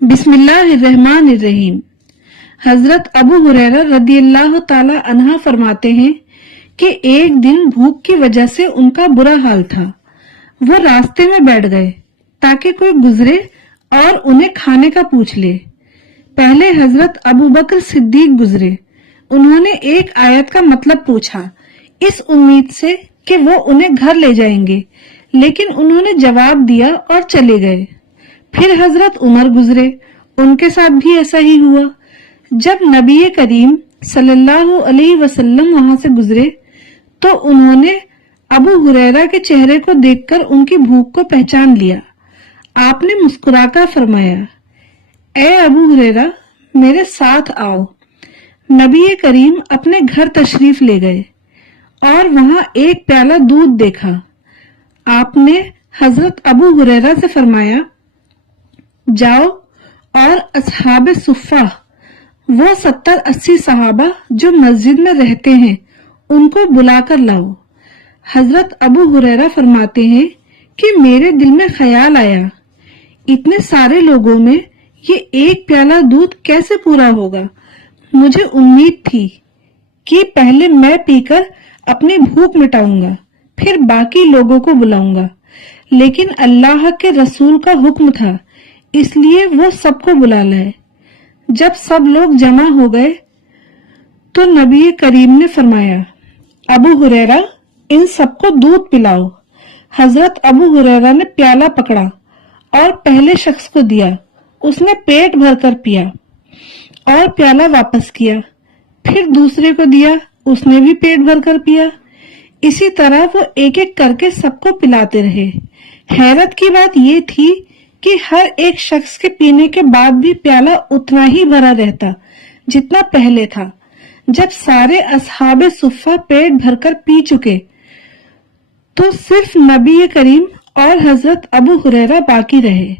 بسم اللہ الرحمن الرحیم۔ حضرت ابو ہریرہ رضی اللہ تعالی عنہ فرماتے ہیں کہ ایک دن بھوک کی وجہ سے ان کا برا حال تھا۔ وہ راستے میں بیٹھ گئے تاکہ کوئی گزرے اور انہیں کھانے کا پوچھ لے۔ پہلے حضرت ابو بکر صدیق گزرے۔ انہوں نے ایک آیت کا مطلب پوچھا اس امید سے کہ وہ انہیں گھر لے جائیں گے، لیکن انہوں نے جواب دیا اور چلے گئے۔ پھر حضرت عمر گزرے، ان کے ساتھ بھی ایسا ہی ہوا۔ جب نبی کریم صلی اللہ علیہ وسلم وہاں سے گزرے تو انہوں نے ابو ہریرہ کے چہرے کو دیکھ کر ان کی بھوک کو پہچان لیا۔ آپ نے مسکرا کر فرمایا، اے ابو ہریرہ میرے ساتھ آؤ۔ نبی کریم اپنے گھر تشریف لے گئے اور وہاں ایک پیالہ دودھ دیکھا۔ آپ نے حضرت ابو ہریرہ سے فرمایا، جاؤ اور اصحاب صفہ، وہ 70-80 صحابہ جو مسجد میں رہتے ہیں، ان کو بلا کر لاؤ۔ حضرت ابو ہریرہ فرماتے ہیں کہ میرے دل میں خیال آیا، اتنے سارے لوگوں میں یہ ایک پیالہ دودھ کیسے پورا ہوگا؟ مجھے امید تھی کہ پہلے میں پی کر اپنی بھوک مٹاؤں گا، پھر باقی لوگوں کو بلاؤں گا، لیکن اللہ کے رسول کا حکم تھا، اس لیے وہ سب کو بلا لائے۔ جب سب لوگ جمع ہو گئے تو نبی کریم نے فرمایا، ابو ہریرہ ان سب کو دودھ پلاؤ۔ حضرت ابو ہریرہ نے پیالہ پکڑا اور پہلے شخص کو دیا، اس نے پیٹ بھر کر پیا اور پیالہ واپس کیا، پھر دوسرے کو دیا، اس نے بھی پیٹ بھر کر پیا۔ اسی طرح وہ ایک ایک کر کے سب کو پلاتے رہے۔ حیرت کی بات یہ تھی کہ ہر ایک شخص کے پینے کے بعد بھی پیالہ اتنا ہی بھرا رہتا جتنا پہلے تھا۔ جب سارے اصحاب صفہ پیٹ بھر کر پی چکے تو صرف نبی کریم اور حضرت ابو ہریرہ باقی رہے۔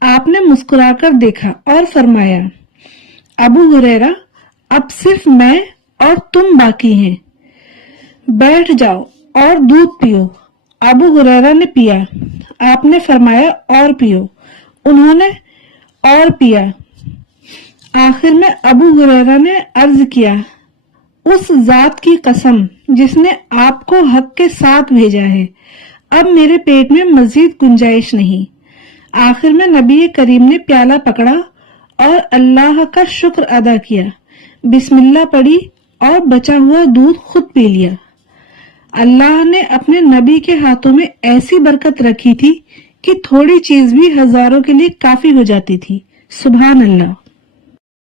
آپ نے مسکرا کر دیکھا اور فرمایا، ابو ہریرہ اب صرف میں اور تم باقی ہیں، بیٹھ جاؤ اور دودھ پیو۔ ابو ہریرہ نے پیا۔ آپ نے فرمایا، اور پیو۔ انہوں نے اور پیا۔ آخر میں ابو ہریرہ نے عرض کیا، اس ذات کی قسم جس نے آپ کو حق کے ساتھ بھیجا ہے، اب میرے پیٹ میں مزید گنجائش نہیں۔ آخر میں نبی کریم نے پیالہ پکڑا اور اللہ کا شکر ادا کیا، بسم اللہ پڑھی اور بچا ہوا دودھ خود پی لیا۔ اللہ نے اپنے نبی کے ہاتھوں میں ایسی برکت رکھی تھی کہ تھوڑی چیز بھی ہزاروں کے لیے کافی ہو جاتی تھی۔ سبحان اللہ۔